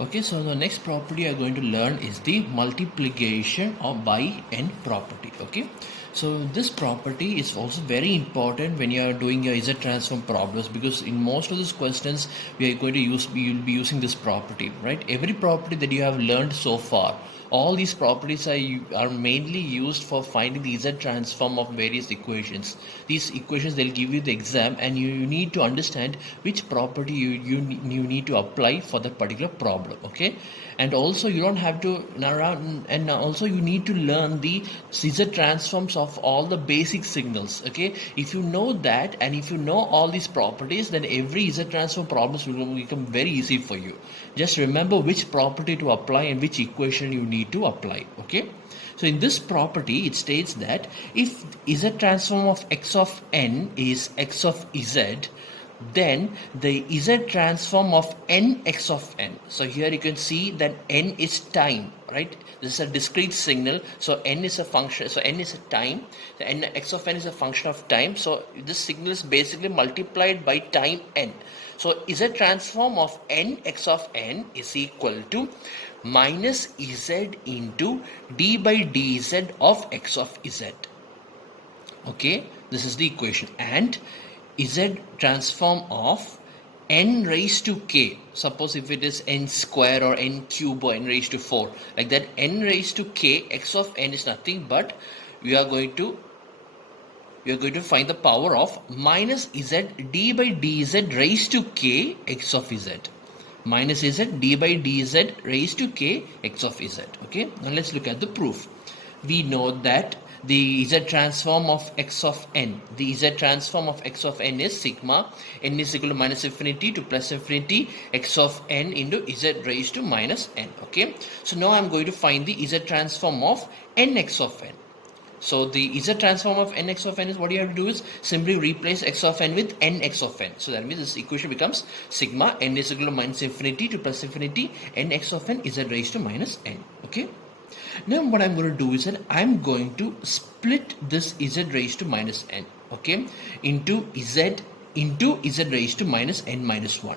Okay, so the next property I'm going to learn is the multiplication of by n property. Okay, so this property is also very important when you are doing your Z transform problems, because in most of these questions we are going to use, we will be using this property, right? Every property that you have learned so far, all these properties are mainly used for finding the Z transform of various equations. These equations, they'll give you the exam, and you need to understand which property you need to apply for that particular problem. Okay, and also you don't have to and also you need to learn the Z transforms of all the basic signals. Okay, if you know that, and if you know all these properties, then every Z transform problems will become very easy for you. Just remember which property to apply and which equation you need to apply. Okay, so in this property it states that if Z transform of x of n is x of z, then the Z transform of n x of n. So here you can see that n is time, right? This is a discrete signal, so n is a function, so n is a time, so n x of n is a function of time. So this signal is basically multiplied by time n. So Z transform of n x of n is equal to minus z into d by dz of x of z. Okay, this is the equation. And Z transform of n raised to k, suppose if it is n square or n cube or n raised to 4, like that, n raised to k x of n is nothing but we are going to find the power of minus z d by dz raised to k x of z, minus z d by dz raised to k x of z. Okay, now let's look at the proof. We know that the Z transform of x of n, the Z transform of x of n is sigma n is equal to minus infinity to plus infinity x of n into Z raised to minus n. Okay, so now I'm going to find the Z transform of nx of n. So the Z transform of nx of n is, what you have to do is simply replace x of n with nx of n. So that means this equation becomes sigma n is equal to minus infinity to plus infinity nx of n Z raised to minus n. Okay. Now what I'm going to do is that I'm going to split this Z raised to minus n, okay, into Z raised to minus n minus 1.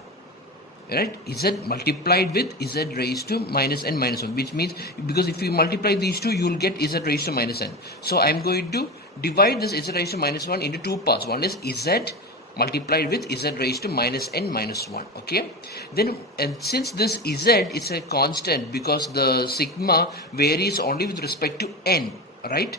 Right, Z multiplied with Z raised to minus n minus 1, which means, because if you multiply these two, you will get Z raised to minus n. So I'm going to divide this Z raised to minus 1 into two parts. One is Z multiplied with Z raised to minus n minus 1. Okay, then, and since this Z is a constant, because the sigma varies only with respect to n, right?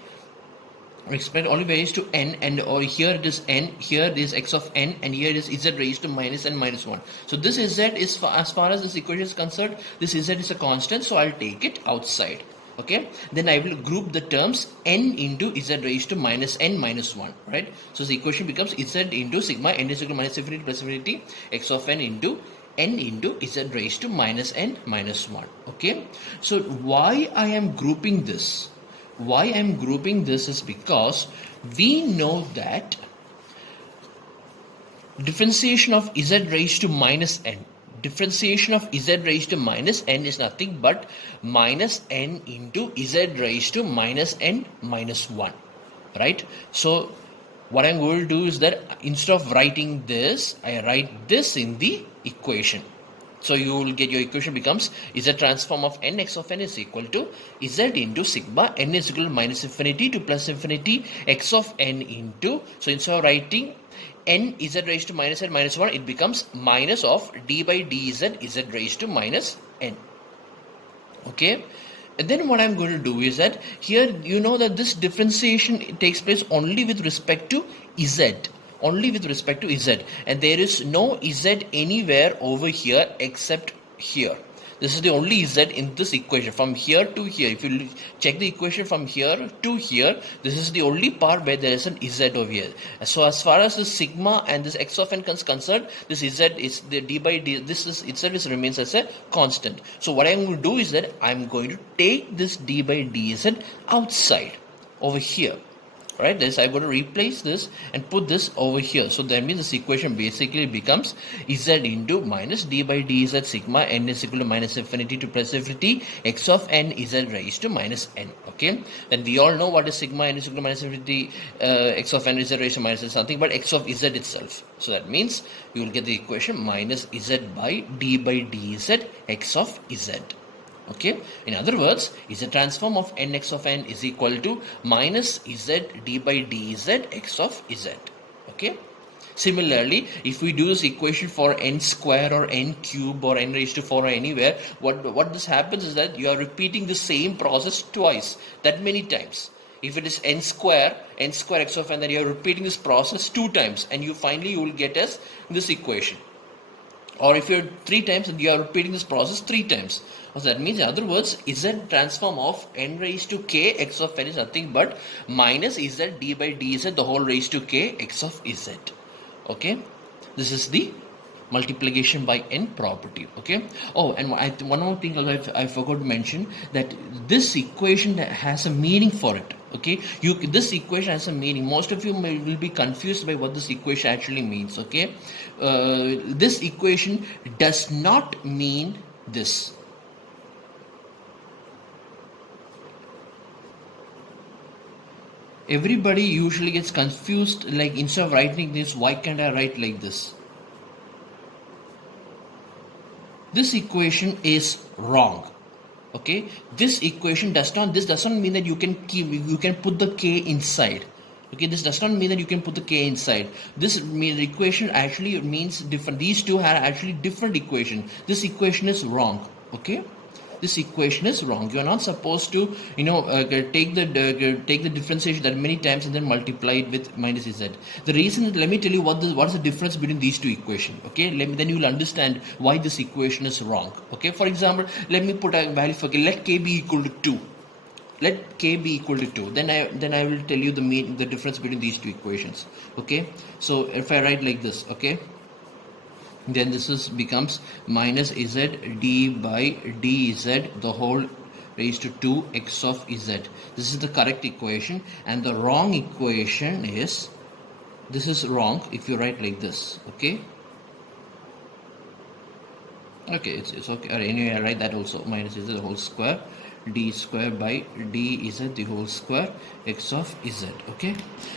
Respect only varies to n, and or here it is n, here it is x of n, and here it is Z raised to minus n minus 1. So this Z is, as far as this equation is concerned, this Z is a constant, so I'll take it outside. Okay, then I will group the terms n into Z raised to minus n minus 1, right? So the equation becomes Z into sigma n is equal to minus infinity plus infinity x of n into Z raised to minus n minus 1. Okay, so why I am grouping this? Why I'm grouping this is because we know that differentiation of Z raised to minus n, differentiation of Z raised to minus n is nothing but minus n into Z raised to minus n minus 1, right? So what I'm going to do is that instead of writing this, I write this in the equation. So you will get, your equation becomes Z transform of nx of n is equal to Z into sigma n is equal to minus infinity to plus infinity x of n into, so instead of writing n Z raised to minus n minus 1, it becomes minus of d by dz Z raised to minus n. Okay, and then what I'm going to do is that here you know that this differentiation takes place only with respect to Z, only with respect to Z, and there is no Z anywhere over here except here. This is the only Z in this equation from here to here. If you check the equation from here to here, this is the only part where there is an Z over here. So as far as the sigma and this x of n is concerned, this Z is the d by d, this is itself remains as a constant. So what I'm going to do is that I'm going to take this d by dz outside over here. right? This I'm going to replace this and put this over here. So that means this equation basically becomes z into minus d by dz sigma n is equal to minus infinity to plus infinity x of n z raised to minus n. Okay, then we all know what is sigma n is equal to minus infinity x of n z raised to minus n something but x of z itself. So that means you will get the equation minus z by dz x of z. Okay, in other words, is a transform of nx of n is equal to minus z d by dz x of z. Okay, similarly, if we do this equation for n square or n cube or n raised to 4 or anywhere, what this happens is that you are repeating the same process twice, that many times. If it is n square x of n, then you are repeating this process 2 times, and you will get us this equation. Or if you're 3 times, and you are repeating this process 3 times. So that means, in other words, z transform of n raised to k x of n is nothing but minus z d by dz the whole raised to k x of z. Okay, this is the multiplication by n property. Okay. Oh, and one more thing I forgot to mention, that this equation has a meaning for it. Okay, this equation has a meaning. Most of you will be confused by what this equation actually means. Okay, this equation does not mean this. Everybody usually gets confused, like instead of writing this, why can't I write like this? This equation is wrong. Okay, this does not mean that you can put the k inside. Okay, this does not mean that you can put the k inside. This equation actually means different. These two are actually different equation. This equation is wrong. Okay, this equation is wrong. You are not supposed to take the differentiation that many times and then multiply it with minus z. The reason is, let me tell you what is the difference between these two equations. Okay, then you will understand why this equation is wrong. Okay, for example, let me put a value for k. Let k be equal to 2. Let k be equal to 2. Then I will tell you the difference between these two equations. Okay, so if I write like this, okay, then this becomes minus z d by dz the whole raised to 2 x of z. This is the correct equation, and the wrong equation is, this is wrong if you write like this. Okay, it's okay. Anyway, I write that also, minus z the whole square d square by dz the whole square x of z. Okay,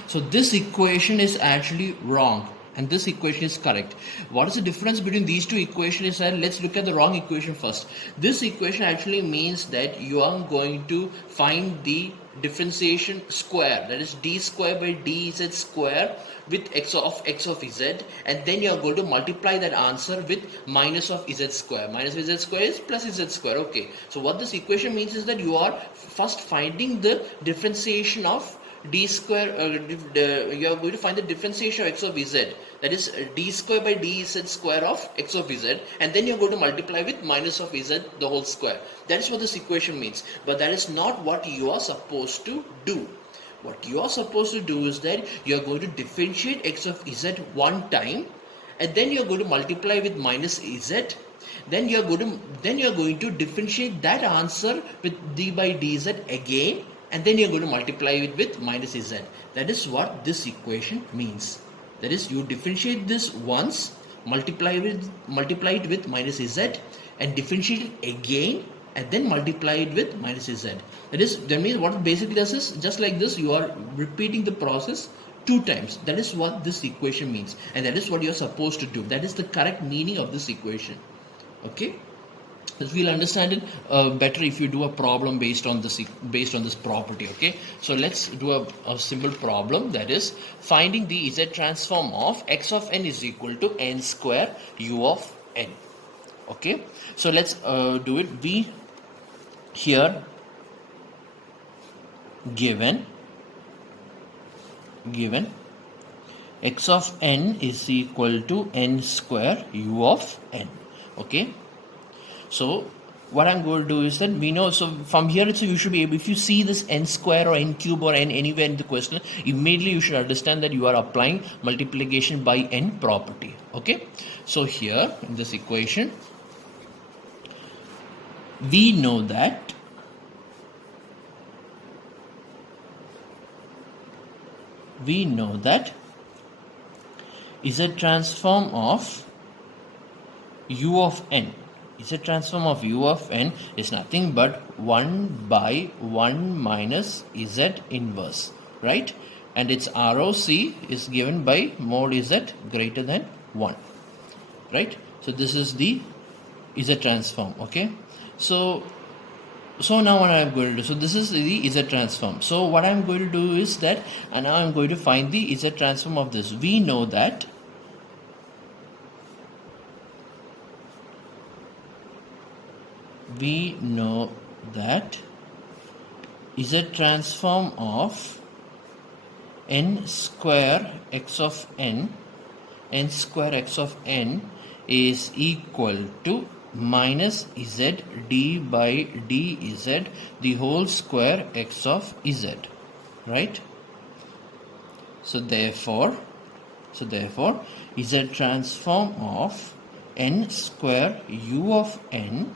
so this equation is actually wrong and this equation is correct. What is the difference between these two equations? Let's look at the wrong equation first. This equation actually means that you are going to find the differentiation square, that is d square by dz square with x of z, and then you are going to multiply that answer with minus of z square. Minus of z square is plus z square. Okay, so what this equation means is that you are first finding the differentiation of d square, you are going to find the differentiation of x of z, that is d square by dz square of x of z, and then you are going to multiply with minus of z the whole square. That is what this equation means, but that is not what you are supposed to do. What you are supposed to do is that you are going to differentiate x of z one time, and then you are going to multiply with minus z. Then you are going to differentiate that answer with d by dz again, and then you are going to multiply it with minus z. That is what this equation means. That is, you differentiate this once, multiply it with minus z, and differentiate it again, and then multiply it with minus z. That means what it basically does is, just like this, you are repeating the process 2 times. That is what this equation means, and that is what you are supposed to do. That is the correct meaning of this equation. Okay, we'll understand it better if you do a problem based on this property. Okay, so let's do a simple problem, that is finding the z transform of x of n is equal to n square u of n. Okay, so let's do it. We here given x of n is equal to n square u of n. Okay, so what I'm going to do is that we know, so from here itself you should be able, if you see this n square or n cube or n anywhere in the question, immediately you should understand that you are applying multiplication by n property. Okay, so here in this equation we know that we know that Z transform of u of n. Z transform of u of n is nothing but 1 by 1 minus Z inverse, right? And its ROC is given by mod Z greater than 1, right? So this is the Z transform, okay? So now what I'm going to do, so this is the Z transform. So what I'm going to do is that, and now I'm going to find the Z transform of this. We know that Z transform of n square x of n square x of n is equal to minus z d by dz the whole square x of z, right? So therefore Z transform of n square u of n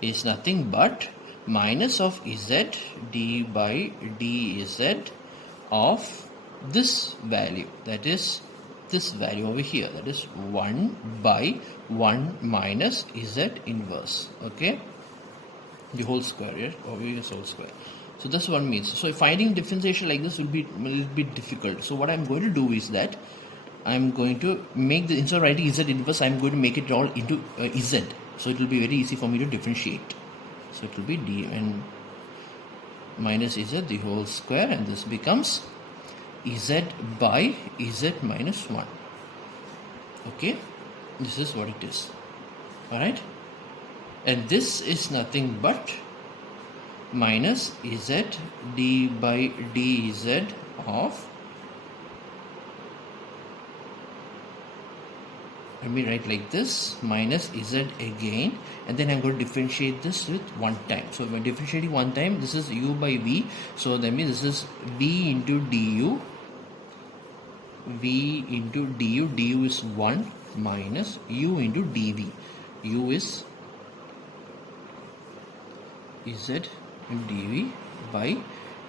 is nothing but minus of z d by dz of this value, that is this value over here, that is 1 by 1 minus z inverse, okay, the whole square, yeah, over here is whole square. So that's what it means. So finding differentiation like this will be a little bit difficult. So what I'm going to do is that I'm going to make the, instead of writing z inverse, I'm going to make it all into z. So it will be very easy for me to differentiate. So it will be dn minus z the whole square, and this becomes z by z minus 1. Okay, this is what it is. Alright, and this is nothing but minus z d by dz of, let me write like this, minus z again, and then I'm going to differentiate this with one time. So when differentiating one time, this is u by v, so that means this is v into du, v into du is 1 minus u into dv, u is z in dv by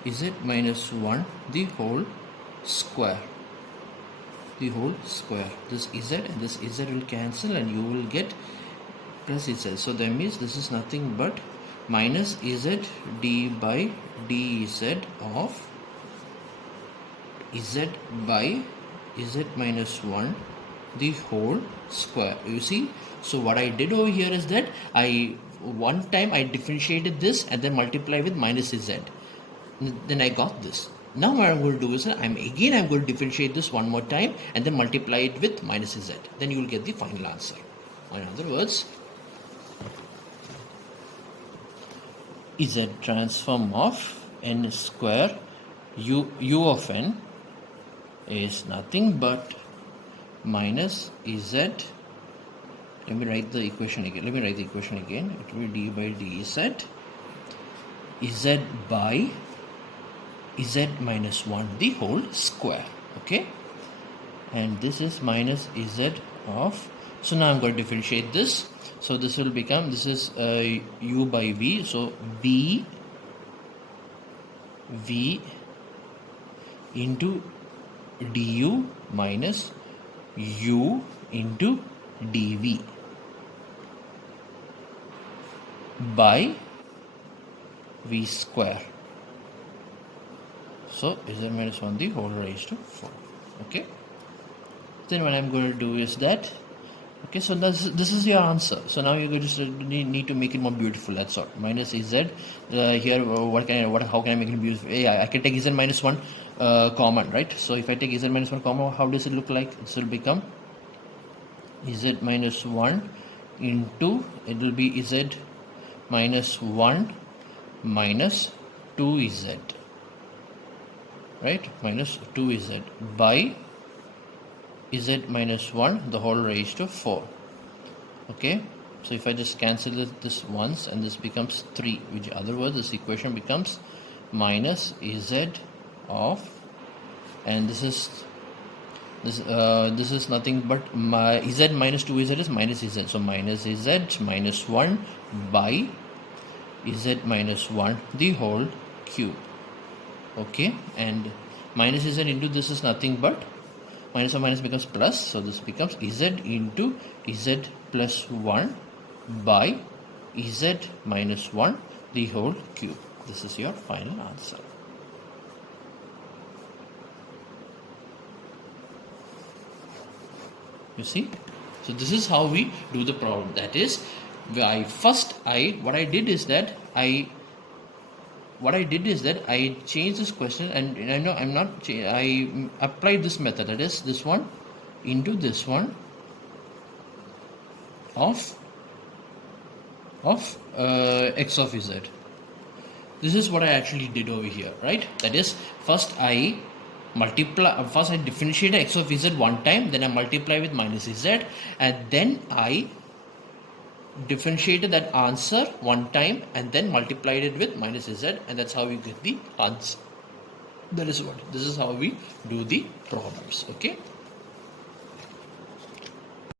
z minus 1 the whole square, this z and this z will cancel and you will get plus z. So that means this is nothing but minus z d by dz of z by z minus 1 the whole square. You see, so what I did over here is that one time I differentiated this and then multiply with minus z, then I got this. Now what I'm going to do is I'm going to differentiate this one more time and then multiply it with minus z, then you will get the final answer. In other words, z transform of n square u of n is nothing but minus z, let me write the equation again, it will be d by dz z by z minus 1 the whole square, okay, and this is minus z of, so now I'm going to differentiate this, so this will become, this is u by v, so v into du minus u into dv by v square, so z minus 1 the whole raised to 4, okay. Then what I'm going to do is that, okay, so this is your answer. So now you're going to need to make it more beautiful, that's all. Minus z here, how can I make it beautiful? Yeah, I can take z minus 1 common, right? So if I take z minus 1 common, how does it look like? This will become z minus 1 into, it will be z minus 1 minus 2z, right, minus 2z by z minus 1 the whole raised to 4, okay. So if I just cancel this once, and this becomes 3, which in other words this equation becomes minus z of, and this is nothing but z minus 2z is minus z, so minus z minus 1 by z minus 1 the whole cube, okay, and minus z into this is nothing but minus or minus becomes plus, so this becomes z into z plus 1 by z minus 1 the whole cube. This is your final answer. You see, so this is how we do the problem. That is, what I did is that I changed this question, and I know I'm not I applied this method, that is this one into this one of x of z. This is what I actually did over here, right? That is, first I differentiate x of z one time, then I multiply with minus z, and then I differentiated that answer one time and then multiplied it with minus z, and that's how you get the answer. This is how we do the problems. Okay.